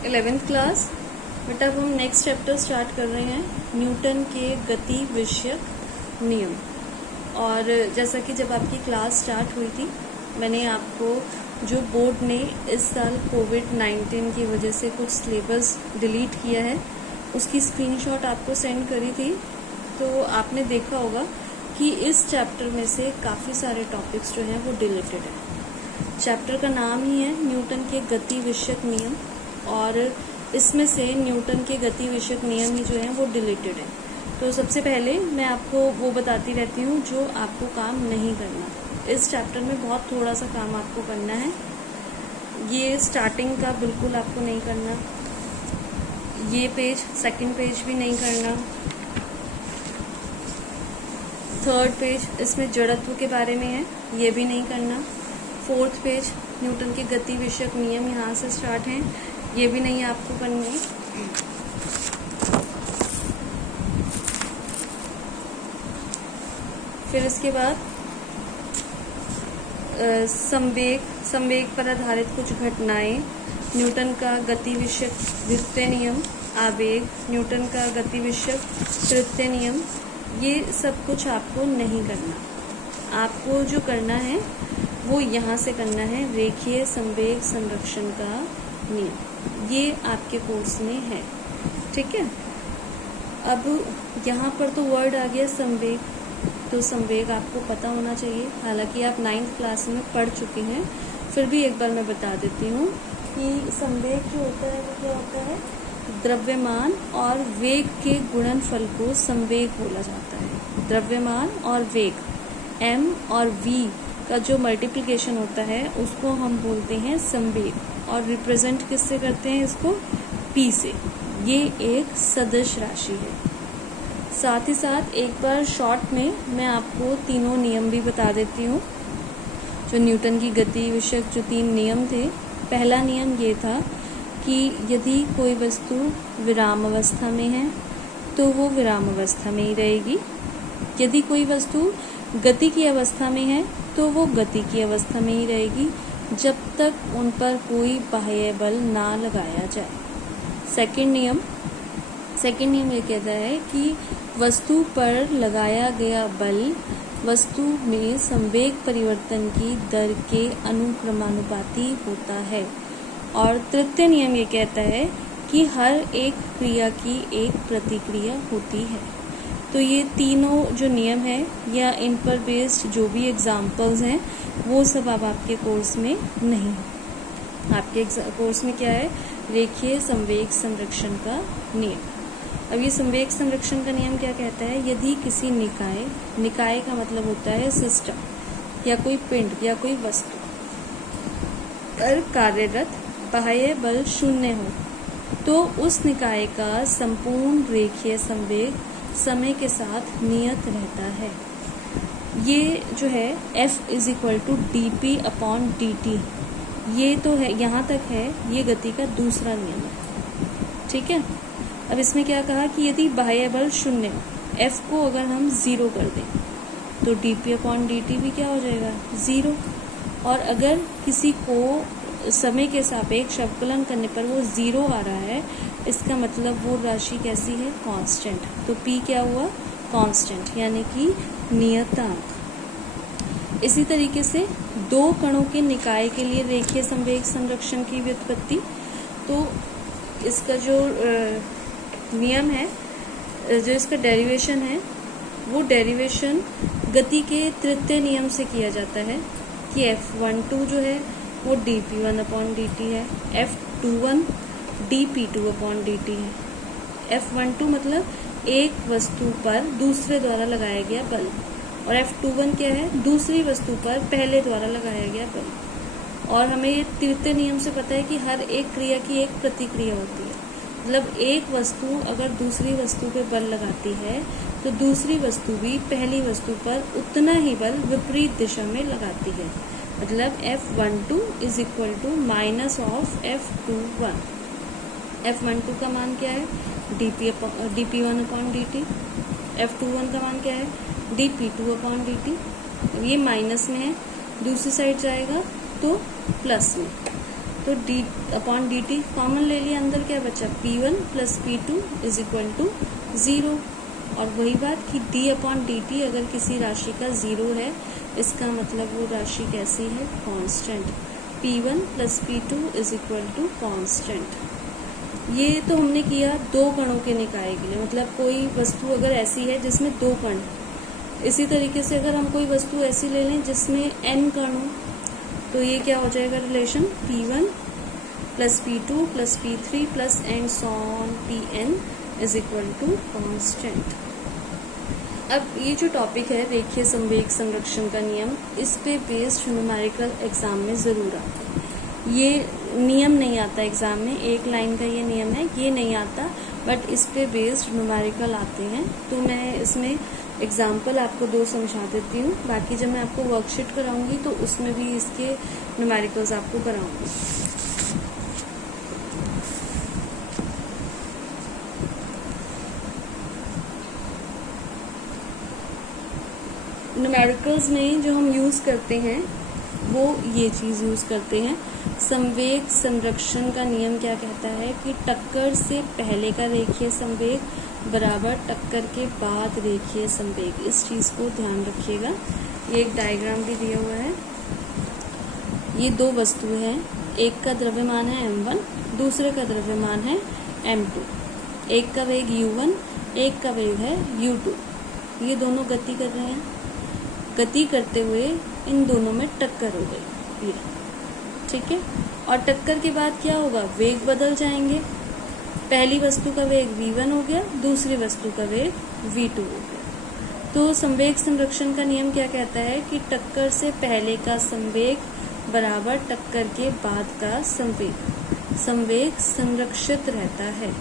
11th class. बेटा अब हम नेक्स्ट चैप्टर स्टार्ट कर रहे हैं, न्यूटन के गति विषयक नियम। और जैसा कि जब आपकी क्लास स्टार्ट हुई थी, मैंने आपको जो बोर्ड ने इस साल कोविड-19 की वजह से कुछ सिलेबस डिलीट किया है, उसकी स्क्रीनशॉट आपको सेंड करी थी। तो आपने देखा होगा कि इस चैप्टर में से काफ़ी सारे टॉपिक्स जो हैं वो डिलीटेड है। चैप्टर का नाम ही है न्यूटन के गति विषयक नियम, और इसमें से न्यूटन के गति विषयक नियम ही जो हैं वो डिलीटेड है। तो सबसे पहले मैं आपको वो बताती रहती हूँ जो आपको काम नहीं करना। इस चैप्टर में बहुत थोड़ा सा काम आपको करना है। ये स्टार्टिंग का बिल्कुल आपको नहीं करना, ये पेज सेकंड पेज भी नहीं करना, थर्ड पेज इसमें जड़त्व के बारे में है, ये भी नहीं करना, फोर्थ पेज न्यूटन के गति विषयक नियम यहाँ से स्टार्ट हैं, ये भी नहीं आपको करनी। फिर इसके बाद संवेग पर आधारित कुछ घटनाएं, न्यूटन का गति विषयक द्वितीय नियम, आवेग, न्यूटन का गति विषयक तृतीय नियम, ये सब कुछ आपको नहीं करना। आपको जो करना है वो यहाँ से करना है, रेखीय संवेग संरक्षण का नियम। ये आपके कोर्स में है, ठीक है। अब यहाँ पर तो वर्ड आ गया संवेग, तो संवेग आपको पता होना चाहिए। हालांकि आप 9th क्लास में पढ़ चुके हैं, फिर भी एक बार मैं बता देती हूँ कि संवेग जो होता है वो क्या होता है, द्रव्यमान और वेग के गुणनफल को संवेग बोला जाता है। द्रव्यमान और वेग, m और v का जो मल्टीप्लिकेशन होता है उसको हम बोलते हैं संवेग, और रिप्रेजेंट किससे करते हैं इसको, p से। ये एक सदिश राशि है। साथ ही साथ एक बार शॉर्ट में मैं आपको तीनों नियम भी बता देती हूँ, जो न्यूटन की गति विषयक जो 3 नियम थे। पहला नियम ये था कि यदि कोई वस्तु विराम अवस्था में है तो वो विराम अवस्था में ही रहेगी। यदि कोई वस्तु गति की अवस्था में है तो वो गति की अवस्था में ही रहेगी, जब तक उन पर कोई बाह्य बल ना लगाया जाए। सेकंड नियम ये कहता है कि वस्तु पर लगाया गया बल वस्तु में संवेग परिवर्तन की दर के अनुक्रमानुपाती होता है। और तृतीय नियम ये कहता है कि हर एक क्रिया की एक प्रतिक्रिया होती है। तो ये तीनों जो नियम है या इन पर बेस्ड जो भी एग्जाम्पल्स हैं वो सब अब आपके कोर्स में नहीं है। आपके कोर्स में क्या है, रेखीय संवेग संरक्षण का नियम। अब ये संवेग संरक्षण का नियम क्या कहता है, यदि किसी निकाय का मतलब होता है सिस्टम या कोई पिंड या कोई वस्तु पर कार्यरत बाह्य बल 0 हो तो उस निकाय का संपूर्ण रेखीय संवेग समय के साथ नियत रहता है। ये जो है F = dp/dt, ये तो है, यहाँ तक है, ये गति का दूसरा नियम है, ठीक है। अब इसमें क्या कहा कि यदि बाह्य बल 0 हो, F को अगर हम 0 कर दें तो dp/dt भी क्या हो जाएगा, 0। और अगर किसी को समय के सापेक्ष अवकलन करने पर वो 0 आ रहा है, इसका मतलब वो राशि कैसी है, कांस्टेंट। तो p क्या हुआ, कांस्टेंट, यानी कि नियतांक। इसी तरीके से 2 कणों के निकाय के लिए रेखीय संवेग संरक्षण की व्युत्पत्ति, तो इसका जो नियम है, जो इसका डेरिवेशन है, वो डेरिवेशन गति के तृतीय नियम से किया जाता है कि F12 जो है वो dp1/dt है, F21 dp2/dt है। F12 मतलब एक वस्तु पर दूसरे द्वारा लगाया गया बल, और F21 क्या है, दूसरी वस्तु पर पहले द्वारा लगाया गया बल। और हमें ये तृतीय नियम से पता है कि हर एक क्रिया की एक प्रतिक्रिया होती है। मतलब एक वस्तु अगर दूसरी वस्तु पे बल लगाती है तो दूसरी वस्तु भी पहली वस्तु पर उतना ही बल विपरीत दिशा में लगाती है। मतलब F12 - F21। F12 का मान क्या है, dp1/dt। F21 का मान क्या है, dp2/dt। ये माइनस में है, दूसरी साइड जाएगा तो प्लस में। तो D upon D T common ले लिया, अंदर क्या बचा P1 plus P2 is equal to 0। और वही बात कि d अपॉन डी टी अगर किसी राशि का 0 है, इसका मतलब वो राशि कैसी है, constant. P1 plus P2 is equal to constant. ये तो हमने किया दो कणों के निकाय के लिए, मतलब कोई वस्तु अगर ऐसी है जिसमें दो कण। इसी तरीके से अगर हम कोई वस्तु ऐसी ले लें जिसमें n कण हो, तो ये क्या हो जाएगा relation, P1 plus P2 plus P3 plus and so on Pn is equal to constant. अब ये जो टॉपिक है रेखीय संवेग संरक्षण का नियम, इस पे बेस्ड न्यूमेरिकल एग्जाम में जरूर आता है। ये नियम नहीं आता एग्जाम में, एक लाइन का ये नियम है, ये नहीं आता, बट इस पे बेस्ड न्यूमेरिकल आते हैं। तो मैं इसमें एग्जाम्पल आपको दो समझा देती हूँ, बाकी जब मैं आपको वर्कशीट कराऊंगी तो उसमें भी इसके न्यूमेरिकल्स आपको कराऊंगी। न्यूमेरिकल्स में जो हम यूज करते हैं वो ये चीज यूज करते हैं। संवेग संरक्षण का नियम क्या कहता है कि टक्कर से पहले का रेखीय संवेग बराबर टक्कर के बाद रेखीय संवेग। इस चीज को ध्यान रखिएगा। ये एक डायग्राम भी दिया हुआ है। ये दो वस्तु हैं, एक का द्रव्यमान है m1, दूसरे का द्रव्यमान है m2। एक का वेग u1, एक का वेग है u2। ये दोनों गति कर रहे हैं, गति करते हुए इन दोनों में टक्कर हो गई, ये ठीक है। और टक्कर के बाद क्या होगा, वेग बदल जाएंगे। पहली वस्तु का वेग v1 हो गया, दूसरी वस्तु का वेग v2 हो गया। तो संवेग संरक्षण का नियम क्या कहता है कि टक्कर से पहले का संवेग बराबर टक्कर के बाद का संवेग। संवेग संरक्षित रहता है।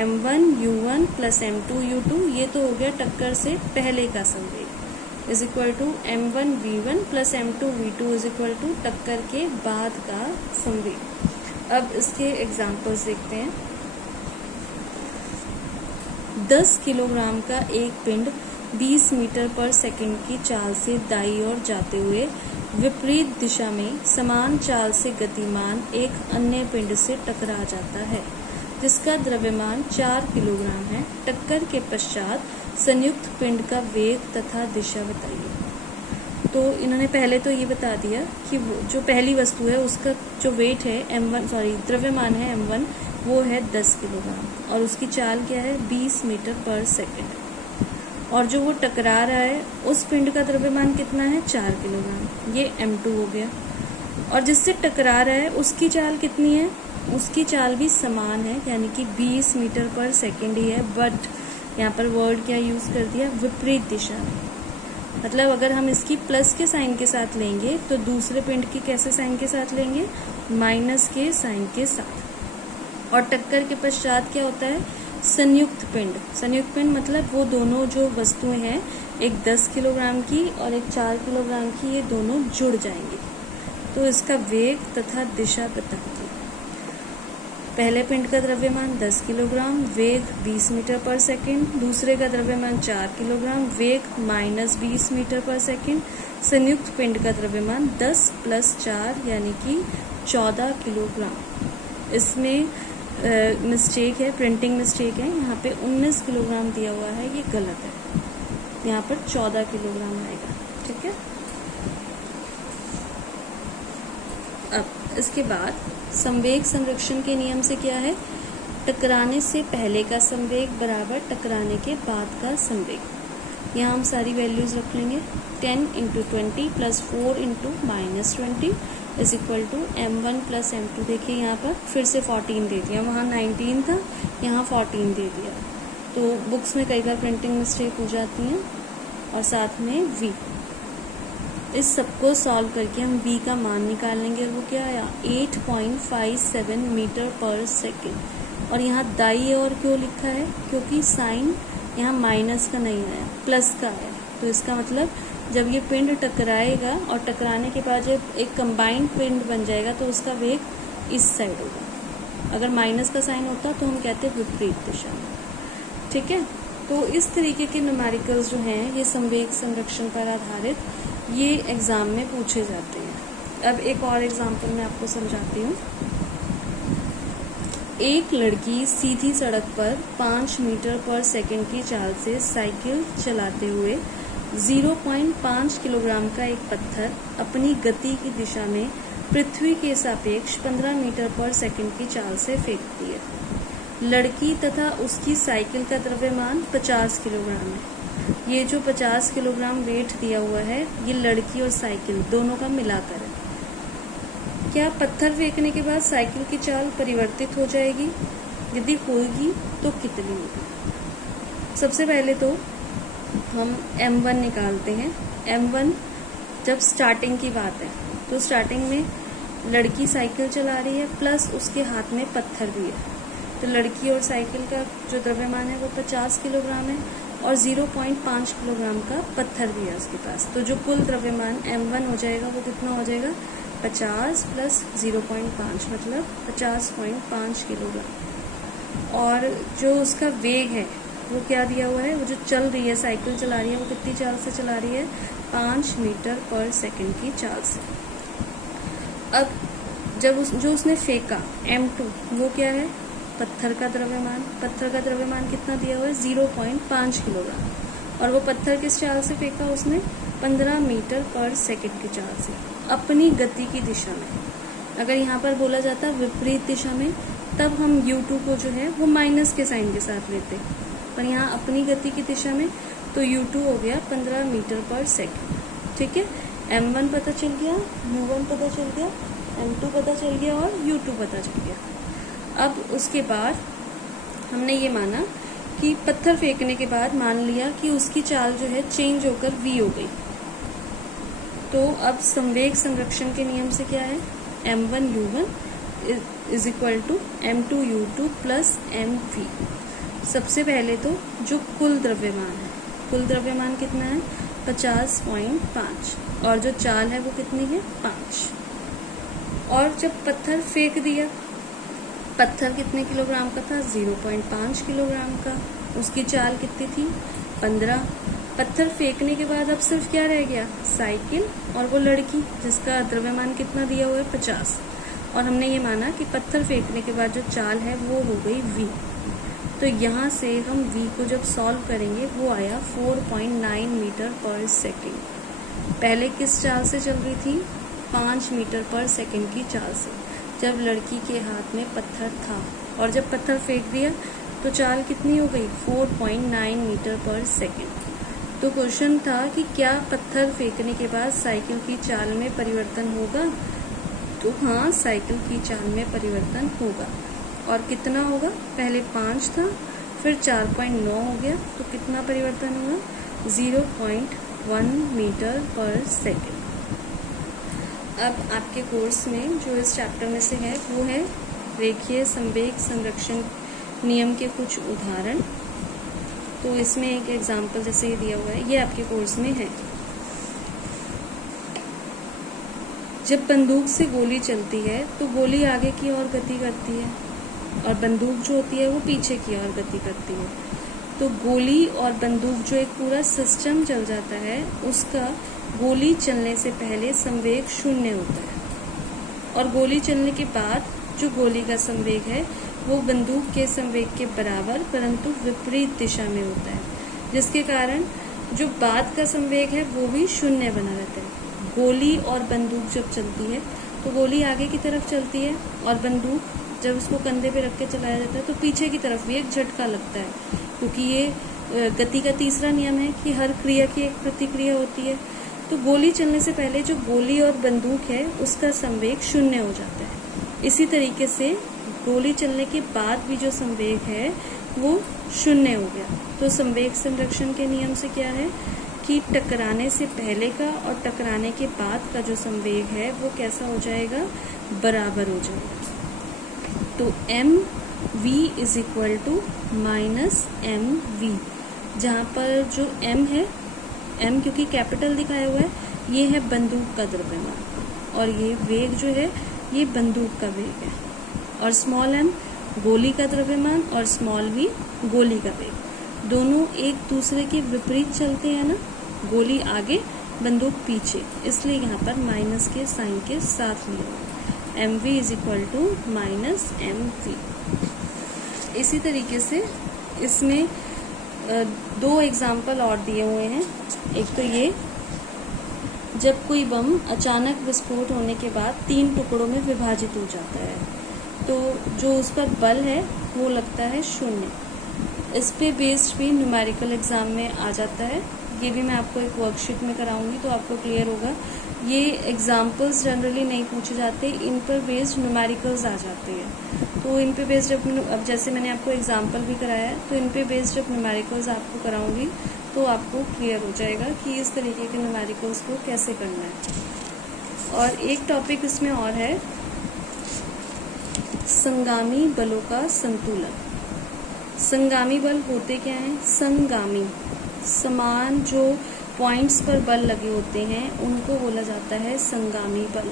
m1 u1 plus m2 u2, ये तो हो गया टक्कर से पहले का संवेग, is equal to m1 v1 plus m2 v2 is equal to टक्कर के बाद का संवेग। अब इसके एग्जाम्पल्स देखते हैं। 10 किलोग्राम का एक पिंड 20 मीटर पर सेकंड की चाल से दाईं ओर जाते हुए विपरीत दिशा में समान चाल से गतिमान एक अन्य पिंड से टकरा जाता है, जिसका द्रव्यमान 4 किलोग्राम है। टक्कर के पश्चात संयुक्त पिंड का वेग तथा दिशा बताइए। तो इन्होंने पहले तो ये बता दिया कि जो पहली वस्तु है उसका जो वेट है द्रव्यमान है m1, वो है 10 किलोग्राम और उसकी चाल क्या है 20 मीटर पर सेकंड। और जो वो टकरा रहा है उस पिंड का द्रव्यमान कितना है 4 किलोग्राम, ये m2 हो गया। और जिससे टकरा रहा है उसकी चाल कितनी है, उसकी चाल भी समान है, यानी कि 20 मीटर पर सेकंड ही है, बट यहाँ पर वर्ड क्या यूज कर दिया, विपरीत दिशा में। मतलब अगर हम इसकी प्लस के साइन के साथ लेंगे तो दूसरे पिंड की कैसे साइन के साथ लेंगे, माइनस के साइन के साथ। और टक्कर के पश्चात क्या होता है, संयुक्त पिंड। संयुक्त पिंड मतलब वो दोनों जो वस्तुएं हैं, एक 10 किलोग्राम की और एक 4 किलोग्राम की, ये दोनों जुड़ जाएंगे। तो इसका वेग तथा दिशा बताइए। पहले पिंड का द्रव्यमान 10 किलोग्राम, वेग 20 मीटर पर सेकंड। दूसरे का द्रव्यमान 4 किलोग्राम, वेग माइनस 20 मीटर पर सेकंड। संयुक्त पिंड का द्रव्यमान 10 प्लस 4 यानी कि 14 किलोग्राम। इसमें मिस्टेक है, प्रिंटिंग मिस्टेक है। यहाँ पे 19 किलोग्राम दिया हुआ है, ये गलत है। यहाँ पर 14 किलोग्राम आएगा, ठीक है। अब इसके बाद संवेग संरक्षण के नियम से क्या है, टकराने से पहले का संवेग बराबर टकराने के बाद का संवेग। यहाँ हम सारी वैल्यूज रख लेंगे। 10 × 20 plus 4 × -20 is equal to m1 plus m2। देखिए यहाँ पर फिर से 14 दे दिया, वहाँ 19 था, यहाँ 14 दे दिया। तो बुक्स में कई बार प्रिंटिंग मिस्टेक हो जाती है। और साथ में v, इस सबको सॉल्व करके हम v का मान निकाल लेंगे। वो क्या आया 8.57 मीटर पर सेकेंड। और यहाँ दाईं ओर क्यों लिखा है, क्योंकि साइन यहाँ माइनस का नहीं आया, प्लस का आया। तो इसका मतलब जब ये पिंड टकराएगा और टकराने के बाद जब एक कंबाइंड पिंड बन जाएगा तो उसका वेग इस साइड होगा। अगर माइनस का साइन होता तो हम कहते विपरीत दिशा में, ठीक है। तो इस तरीके के न्यूमेरिकल्स जो हैं ये संवेग संरक्षण पर आधारित ये एग्जाम में पूछे जाते हैं। अब एक और एग्जांपल मैं आपको समझाती हूँ। एक लड़की सीधी सड़क पर 5 मीटर पर सेकंड की चाल से साइकिल चलाते हुए 0.5 किलोग्राम का एक पत्थर अपनी गति की दिशा में पृथ्वी के सापेक्ष 15 मीटर पर सेकंड की चाल से फेंकती है। लड़की तथा उसकी साइकिल का द्रव्यमान 50 किलोग्राम है। ये जो 50 किलोग्राम वेट दिया हुआ है, ये लड़की और साइकिल दोनों का मिलाकर है। क्या पत्थर फेंकने के बाद साइकिल की चाल परिवर्तित हो जाएगी? यदि होगी तो कितनी होगी? सबसे पहले तो हम m1 निकालते हैं। m1 जब स्टार्टिंग की बात है तो स्टार्टिंग में लड़की साइकिल चला रही है प्लस उसके हाथ में पत्थर भी है, तो लड़की और साइकिल का जो द्रव्यमान है वो 50 किलोग्राम है और 0.5 किलोग्राम का पत्थर भी है उसके पास। तो जो कुल द्रव्यमान m1 हो जाएगा वो कितना हो जाएगा? 50 प्लस 0.5 मतलब 50.5 किलोग्राम। और जो उसका वेग है वो क्या दिया हुआ है? वो जो चल रही है, साइकिल चला रही है, वो कितनी चाल से चला रही है? 5 मीटर पर सेकंड की चाल से। अब जब जो उसने फेंका m2, वो क्या है? पत्थर का द्रव्यमान। पत्थर का द्रव्यमान कितना दिया हुआ है? 0.5 किलोग्राम। और वो पत्थर किस चाल से फेंका उसने? 15 मीटर पर सेकंड की चाल से, अपनी गति की दिशा में। अगर यहाँ पर बोला जाता विपरीत दिशा में, तब हम u2 को जो है वो माइनस के साइन के साथ लेते, पर यहाँ अपनी गति की दिशा में, तो u2 हो गया 15 मीटर पर सेकंड। ठीक है, m1 पता चल गया, u1 पता चल गया, m2 पता चल गया और u2 पता चल गया। अब उसके बाद हमने ये माना कि पत्थर फेंकने के बाद मान लिया कि उसकी चाल जो है चेंज होकर v हो गई। तो अब संवेग संरक्षण के नियम से क्या है? m1 u1 is equal to m2 u2 plus mv। सबसे पहले तो जो कुल द्रव्यमान है, कुल द्रव्यमान कितना है? 50.5 और जो चाल है वो कितनी है? 5। और जब पत्थर फेंक दिया, पत्थर कितने किलोग्राम का था? 0.5 किलोग्राम का। उसकी चाल कितनी थी? 15। पत्थर फेंकने के बाद अब सिर्फ क्या रह गया? साइकिल और वो लड़की जिसका द्रव्यमान कितना दिया हुआ है? 50। और हमने ये माना कि पत्थर फेंकने के बाद जो चाल है वो हो गई v। तो यहाँ से हम v को जब सॉल्व करेंगे वो आया 4.9 मीटर पर सेकेंड। पहले किस चाल से चल रही थी? 5 मीटर पर सेकेंड की चाल से, जब लड़की के हाथ में पत्थर था। और जब पत्थर फेंक दिया तो चाल कितनी हो गई? 4.9 मीटर पर सेकेंड। तो क्वेश्चन था कि क्या पत्थर फेंकने के बाद साइकिल की चाल में परिवर्तन होगा? तो हाँ, साइकिल की चाल में परिवर्तन होगा। और कितना होगा? पहले 5 था, फिर 4.9 हो गया, तो कितना परिवर्तन होगा? 0.1 मीटर पर सेकेंड। अब आपके कोर्स में जो इस चैप्टर में से है वो है रेखीय संवेग संरक्षण नियम के कुछ उदाहरण। तो इसमें एक एग्जाम्पल जैसे ये दिया हुआ है, ये आपके कोर्स में है। जब बंदूक से गोली चलती है तो गोली आगे की ओर गति करती है और बंदूक जो होती है वो पीछे की ओर गति करती है। तो गोली और बंदूक जो एक पूरा सिस्टम चल जाता है, उसका गोली चलने से पहले संवेग 0 होता है और गोली चलने के बाद जो गोली का संवेग है वो बंदूक के संवेग के बराबर परंतु विपरीत दिशा में होता है, जिसके कारण जो बाद का संवेग है वो भी 0 बना रहता है। गोली और बंदूक जब चलती है तो गोली आगे की तरफ चलती है और बंदूक जब उसको कंधे पे रख के चलाया जाता है तो पीछे की तरफ भी एक झटका लगता है, क्योंकि ये गति का तीसरा नियम है कि हर क्रिया की एक प्रतिक्रिया होती है। तो गोली चलने से पहले जो गोली और बंदूक है उसका संवेग 0 हो जाता है। इसी तरीके से गोली चलने के बाद भी जो संवेग है वो 0 हो गया। तो संवेग संरक्षण के नियम से क्या है कि टकराने से पहले का और टकराने के बाद का जो संवेग है वो कैसा हो जाएगा? बराबर हो जाएगा। तो mv is equal to minus mv, जहाँ पर जो m है, m क्योंकि कैपिटल दिखाया हुआ है, ये है बंदूक का द्रव्यमान और ये वेग जो है ये बंदूक का वेग है, और स्मॉल m गोली का द्रव्यमान और स्मॉल v गोली का वेग। दोनों एक दूसरे के विपरीत चलते हैं ना, गोली आगे बंदूक पीछे, इसलिए यहाँ पर माइनस के साइन के साथ लिया। mv is equal to minus mv। इसी तरीके से इसमें दो एग्जाम्पल और दिए हुए हैं। एक तो ये, जब कोई बम अचानक विस्फोट होने के बाद 3 टुकड़ों में विभाजित हो जाता है तो जो उस पर बल है वो लगता है 0। इस पे बेस्ड भी न्यूमेरिकल एग्जाम में आ जाता है। ये भी मैं आपको एक वर्कशीट में कराऊंगी तो आपको क्लियर होगा। ये एग्जाम्पल्स जनरली नहीं पूछे जाते, इन पर बेस्ड न्यूमेरिकल्स आ जाते हैं। तो इन पे बेस्ड अब जैसे मैंने आपको एग्जाम्पल भी कराया है तो इन पे बेस्ड जब न्यूमेरिकल्स आपको कराऊंगी तो आपको क्लियर हो जाएगा कि इस तरीके के न्यूमेरिकल्स को कैसे करना है। और एक टॉपिक इसमें और है, संगामी बलों का संतुलन। संगामी बल होते क्या हैं? संगामी समान जो पॉइंट्स पर बल लगे होते हैं उनको बोला जाता है संगामी बल।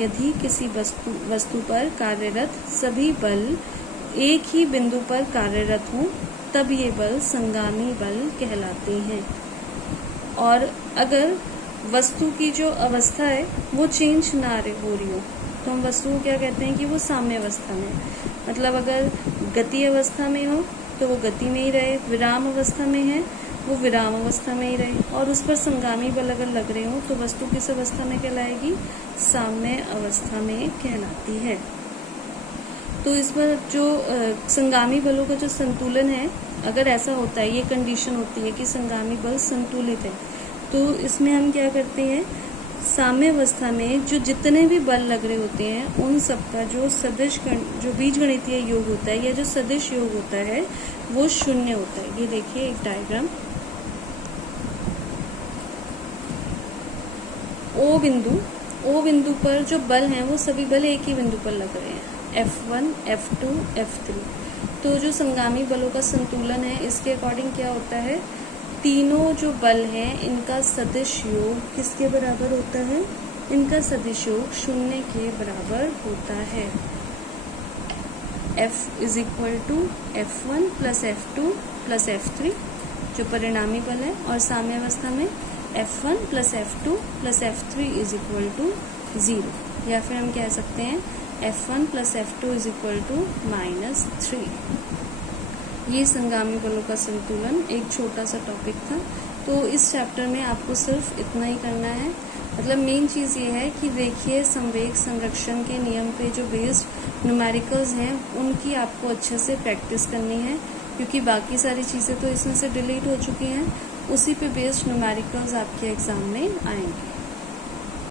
यदि किसी वस्तु पर कार्यरत सभी बल एक ही बिंदु पर कार्यरत हों तब ये बल संगामी बल कहलाते हैं। और अगर वस्तु की जो अवस्था है वो चेंज ना हो रही हो तो हम वस्तु को क्या कहते हैं कि वो साम्य अवस्था में, मतलब अगर गति अवस्था में हो तो वो गति में ही रहे, विराम अवस्था में है वो विराम अवस्था में ही रहे, और उस पर संगामी बल अगर लग रहे हो तो वस्तु किस अवस्था में कहलाएगी? साम्य अवस्था में कहलाती है। तो इस पर जो संगामी बलों का जो संतुलन है, अगर ऐसा होता है, ये कंडीशन होती है कि संगामी बल संतुलित है, तो इसमें हम क्या करते हैं, साम्य अवस्था में जो जितने भी बल लग रहे होते हैं उन सबका जो जो बीजगणितीय योग होता है या जो सदिश योग होता है वो 0 होता है। ये देखिए एक डायग्राम, ओ बिंदु पर जो बल हैं वो सभी बल एक ही बिंदु पर लग रहे हैं, F1, F2, F3। तो जो संगामी बलों का संतुलन है इसके अकॉर्डिंग क्या होता है, तीनों जो बल हैं इनका सदिश योग किसके बराबर होता है? इनका सदिश योग 0 के बराबर होता है। F is equal to F1 plus F2 plus F3 जो परिणामी बल है, और साम्य अवस्था में F1 plus F2 plus F3 is equal to 0, या फिर हम कह सकते हैं F1 plus F2 is equal to -3। ये संगामी बलों का संतुलन एक छोटा सा टॉपिक था। तो इस चैप्टर में आपको सिर्फ इतना ही करना है। मतलब मेन चीज़ ये है कि रेखीय संवेग संरक्षण के नियम पे जो बेस्ड न्यूमेरिकल्स हैं उनकी आपको अच्छे से प्रैक्टिस करनी है, क्योंकि बाकी सारी चीज़ें तो इसमें से डिलीट हो चुकी हैं। उसी पे बेस्ड न्यूमेरिकल्स आपके एग्जाम में आएंगे।